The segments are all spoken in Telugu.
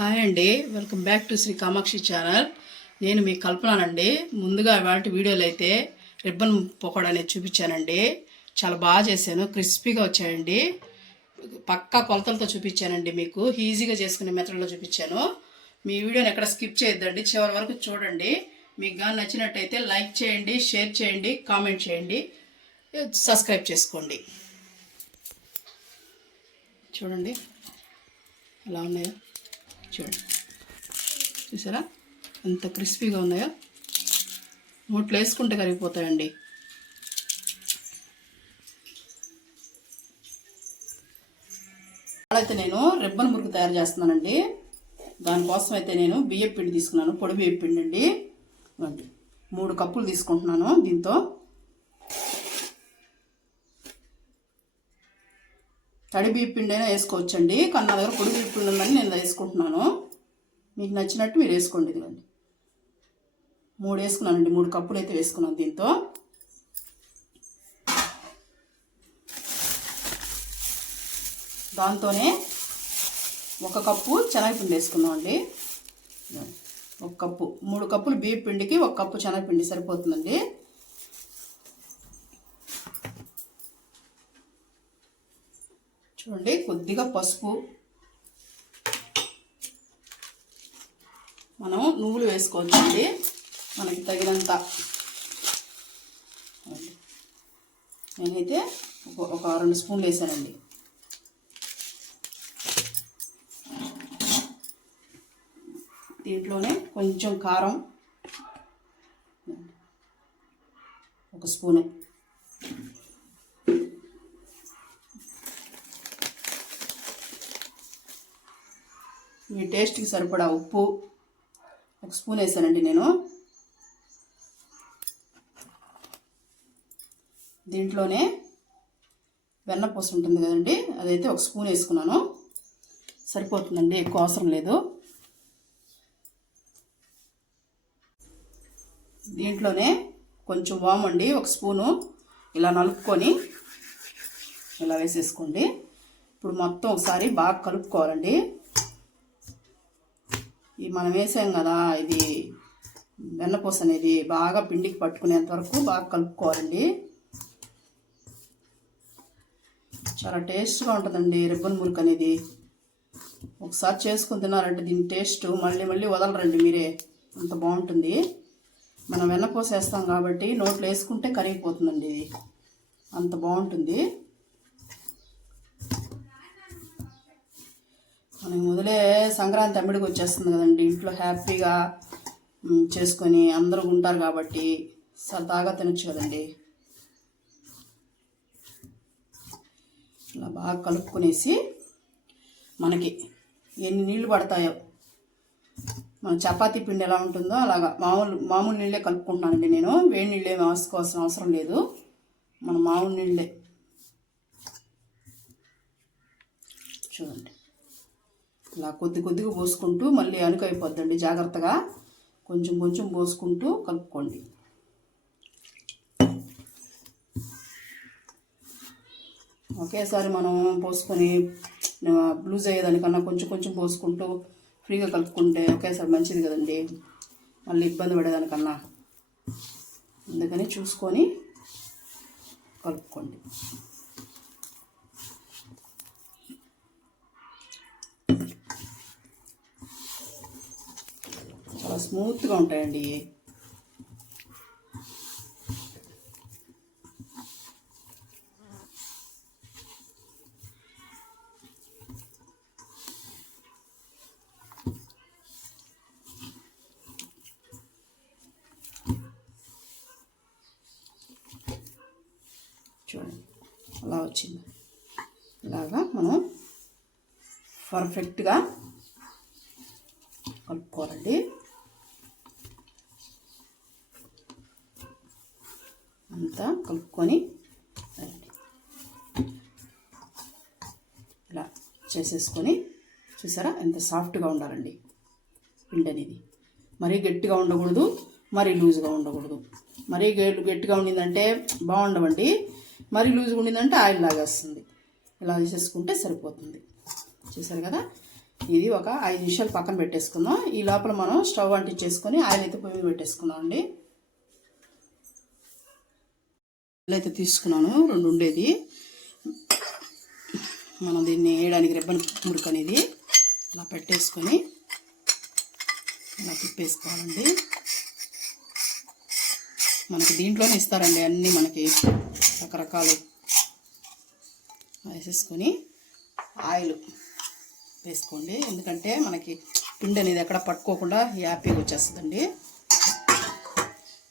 హాయ్ అండి, welcome back to Sri Kamakshi channel. నేను మీ కల్పనానండి. ముందుగా వాటి వీడియోలు అయితే రిబ్బన్ పకోడా అనేది చూపించానండి. చాలా బాగా చేశాను, క్రిస్పీగా వచ్చాయండి. పక్కా కొలతలతో చూపించానండి, మీకు ఈజీగా చేసుకునే మెథడ్లో చూపించాను. మీ వీడియోని ఎక్కడ స్కిప్ చేయొద్దండి, చివరి వరకు చూడండి. మీకు కానీ నచ్చినట్టయితే లైక్ చేయండి, షేర్ చేయండి, కామెంట్ చేయండి, సబ్స్క్రైబ్ చేసుకోండి. చూడండి ఎలా ఉన్నాయో, చూడండి, చూసారా ఎంత క్రిస్పీగా ఉన్నాయో. నోట్లో వేసుకుంటే కరిగిపోతాయండి. అయితే నేను రిబ్బన్ మురుకు తయారు చేస్తున్నానండి. దానికోసం అయితే నేను బియ్యం పిండి తీసుకున్నాను, పొడి బియ్యం పిండి అండి. 3 కప్పులు తీసుకుంటున్నాను. దీంతో తడి బియ్యం పిండి అయినా వేసుకోవచ్చండి, కానీ నా దగ్గర పొడి బియ్యం పిండి ఉందని నేను వేసుకుంటున్నాను. మీకు నచ్చినట్టు మీరు వేసుకోండి. ఇదిగోండి 3 వేసుకున్నానండి, 3 కప్పులు అయితే వేసుకున్నాను. దీంతో దాంతోనే 1 కప్పు శనగపిండి వేసుకున్నాం అండి. 1 కప్పు, 3 కప్పులు బియ్యం పిండికి 1 కప్పు శనగపిండి సరిపోతుందండి. చూడండి, కొద్దిగా పసుపు, మనం నువ్వులు వేసుకోవచ్చండి మనకి తగినంత. నేనైతే ఒక 2 స్పూన్లు వేసానండి. దీంట్లోనే కొంచెం కారం 1 స్పూను, మీ టేస్ట్కి సరిపడా ఉప్పు 1 స్పూన్ వేసానండి నేను. దీంట్లోనే వెన్నపూస ఉంటుంది కదండి, అదైతే 1 స్పూన్ వేసుకున్నాను, సరిపోతుందండి, ఎక్కువ అవసరం లేదు. దీంట్లోనే కొంచెం వాము అండి, 1 స్పూను ఇలా నలుపుకొని ఇలా వేసేసుకోండి. ఇప్పుడు మొత్తం ఒకసారి బాగా కలుపుకోవాలండి. మనం వేసాం కదా, ఇది వెన్నపూస అనేది బాగా పిండికి పట్టుకునేంత వరకు బాగా కలుపుకోవాలండి. చాలా టేస్ట్గా ఉంటుందండి రిబ్బన్ మురుకు అనేది. ఒకసారి చేసుకుని తిన్నారంటే దీని టేస్ట్ మళ్ళీ మళ్ళీ వదలరండి మీరే, అంత బాగుంటుంది. మనం వెన్నపూస వేస్తాం కాబట్టి నోట్లో వేసుకుంటే కరిగిపోతుందండి, ఇది అంత బాగుంటుంది. మనం మొదలే సంక్రాంతి అమ్మిడికి వచ్చేస్తుంది కదండి, ఇంట్లో హ్యాపీగా చేసుకొని అందరూ ఉంటారు కాబట్టి సరదాగా తినొచ్చు కదండి. ఇలా బాగా కలుపుకొనేసి మనకి ఎన్ని నీళ్లు పడతాయో, మన చపాతీ పిండి ఎలా ఉంటుందో అలాగా మామూలు నీళ్ళే కలుపుకుంటున్నానండి నేను. వేడి నీళ్ళే వేసుకోవాల్సిన అవసరం లేదు, మన మామూలు నీళ్ళే. చూడండి, ఇలా కొద్దిగా పోసుకుంటూ, మళ్ళీ అనుకైపోద్దండి, జాగ్రత్తగా కొంచెం కొంచెం పోసుకుంటూ కలుపుకోండి. ఒకేసారి మనం పోసుకొని లూజ్ అయ్యేదానికన్నా కొంచెం కొంచెం పోసుకుంటూ ఫ్రీగా కలుపుకుంటే ఒకేసారి మంచిది కదండి, మళ్ళీ ఇబ్బంది పడేదానికన్నా. అందుకని చూసుకొని కలుపుకోండి. చాలా స్మూత్గా ఉంటాయండి. చూడండి అలా వచ్చింది. ఇలాగా మనం పర్ఫెక్ట్గా కలుపుకోవాలండి. అంతా కలుపుకొని ఇలా చేసేసుకొని, చూసారా ఎంత సాఫ్ట్గా ఉండాలండి పిండి అనేది. మరీ గట్టిగా ఉండకూడదు, మరీ లూజ్గా ఉండకూడదు. మరీ గట్టిగా ఉండిందంటే బాగుండవండి, మరీ లూజ్గా ఉండిందంటే ఆయిల్ లాగేస్తుంది. ఇలా చేసేసుకుంటే సరిపోతుంది. చూసారు కదా, ఇది ఒక 5 నిమిషాలు పక్కన పెట్టేసుకుందాం. ఈ లోపల మనం స్టవ్ అంటించేసుకొని ఆయిల్ అయితే పొయ్యి మీద పెట్టేసుకుందాం అండి. ఆయిల్ అయితే తీసుకున్నాను, 2 ఉండేది. మనం దీన్ని వేయడానికి రిబ్బన్ మురికి అనేది ఇలా పెట్టేసుకొని ఇలా తిప్పేసుకోవాలండి. మనకి దీంట్లోనే ఇస్తారండి అన్నీ, మనకి రకరకాలు వేసేసుకొని ఆయిల్ వేసుకోండి. ఎందుకంటే మనకి పిండి అనేది ఎక్కడ పట్టుకోకుండా హ్యాపీగా వచ్చేస్తుందండి.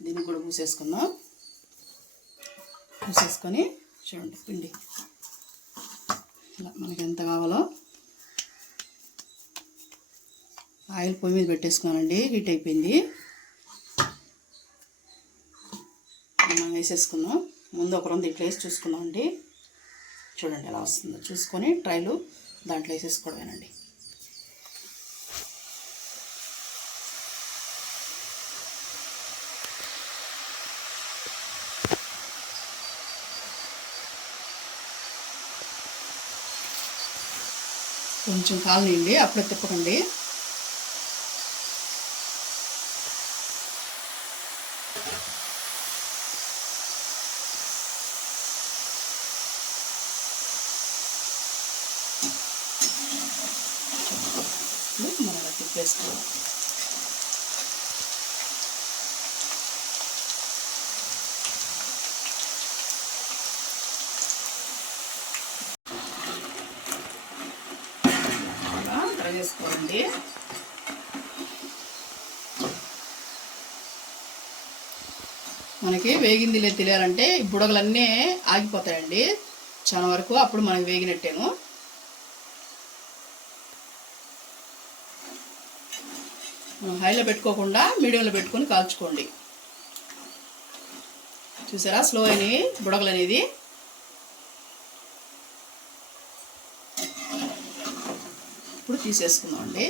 దీన్ని కూడా పూసేసుకుందాం. పూసేసుకొని చూడండి పిండి ఇలా మనకి ఎంత కావాలో ఆయిల్ పొయ్యి మీద పెట్టేసుకున్నానండి. హీట్ అయిపోయింది. మనం వేసేసుకుందాం. ముందు ఒక 2 ఇట్లా వేసి చూసుకుందాం అండి. చూడండి ఎలా వస్తుందో చూసుకొని ట్రైలు దాంట్లో వేసేసుకోవడమేనండి. కొంచెం కాలనియండి, అప్పుడే తిప్పకండి. మనం అలా తిప్పేసుకోవాలి. అలా ఫ్రై చేసుకోండి. మనకి వేగింది లేదు తెలియాలంటే ఈ బుడగలన్నీ ఆగిపోతాయండి చాలా వరకు, అప్పుడు మనకి వేగినట్టేను. హైలో పెట్టుకోకుండా మీడియంలో పెట్టుకొని కాల్చుకోండి. చూసారా స్లో అయినాయి బుడగలు అనేది. ఇప్పుడు తీసేసుకుందాం అండి.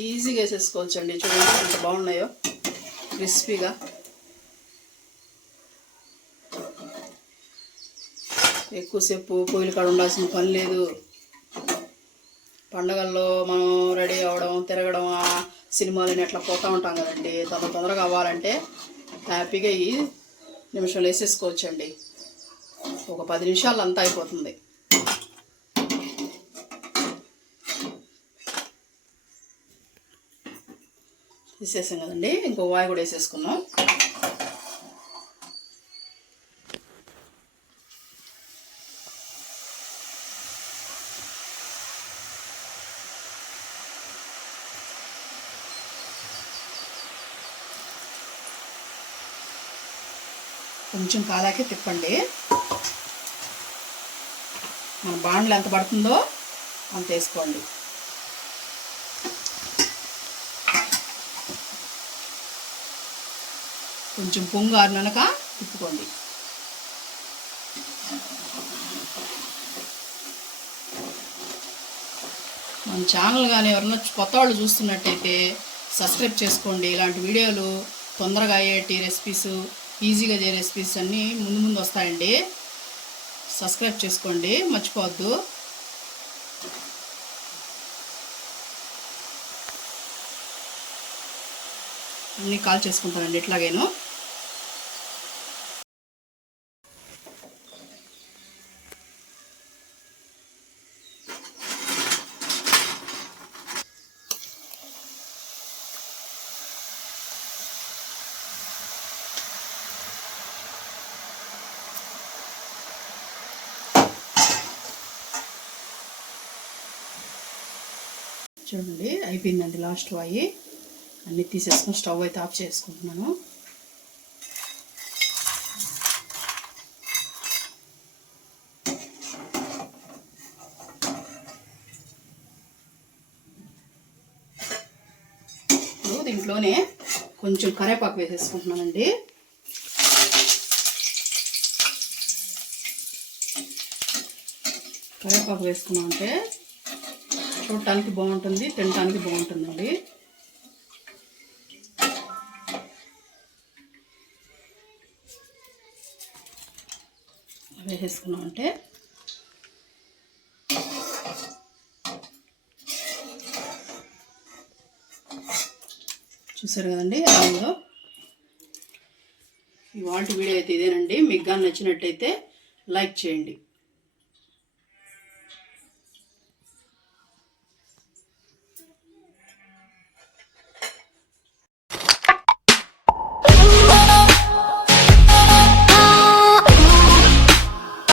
ఈజీగా వేసేసుకోవచ్చు అండి. చూడండి ఎంత బాగున్నాయో క్రిస్పీగా. ఎక్కువసేపు పొయ్యిల కాడ ఉండాల్సిన పని లేదు. పండగల్లో మనం రెడీ అవ్వడం, తిరగడం, సినిమాలని అట్లా పోతూ ఉంటాం కదండి. తొందరగా అవ్వాలంటే హ్యాపీగా ఈ నిమిషంలో వేసేసుకోవచ్చు అండి. ఒక 10 నిమిషాలు అంతా అయిపోతుంది. తీసేసాం కదండి, ఇంకో వాయి కూడా వేసేసుకున్నాం. కొంచెం కాలాకే తిప్పండి. మన బాండ్లు ఎంత పడుతుందో అంత వేసుకోండి. కొంచెం పొంగు ఆరినాక తిప్పుకోండి. మన ఛానల్ కానీ ఎవరన్నా కొత్త వాళ్ళు చూస్తున్నట్టయితే సబ్స్క్రైబ్ చేసుకోండి. ఇలాంటి వీడియోలు తొందరగా అయ్యేటి రెసిపీస్, ఈజీగా చేసే రెసిపీస్ అన్నీ ముందు వస్తాయండి. సబ్స్క్రైబ్ చేసుకోండి, మర్చిపోవద్దు. అన్నీ కాల్ చేసుకుంటానండి ఇట్లాగేను. చూడండి అయిపోయిందండి. లాస్ట్ వాయి అన్నీ తీసేసుకుని స్టవ్ అయితే ఆఫ్ చేసుకుంటున్నాను. ఇప్పుడు దీంట్లోనే కొంచెం కరివేపాకు వేసేసుకుంటున్నానండి. కరివేపాకు వేసుకున్నామంటే చూడటానికి బాగుంటుంది, తినడానికి బాగుంటుందండి. వేసేసుకున్నామంటే చూసారు కదండి ఎలా ఉందో. ఇవాళ వీడియో అయితే ఇదేనండి. మీకు కానీ నచ్చినట్టయితే లైక్ చేయండి.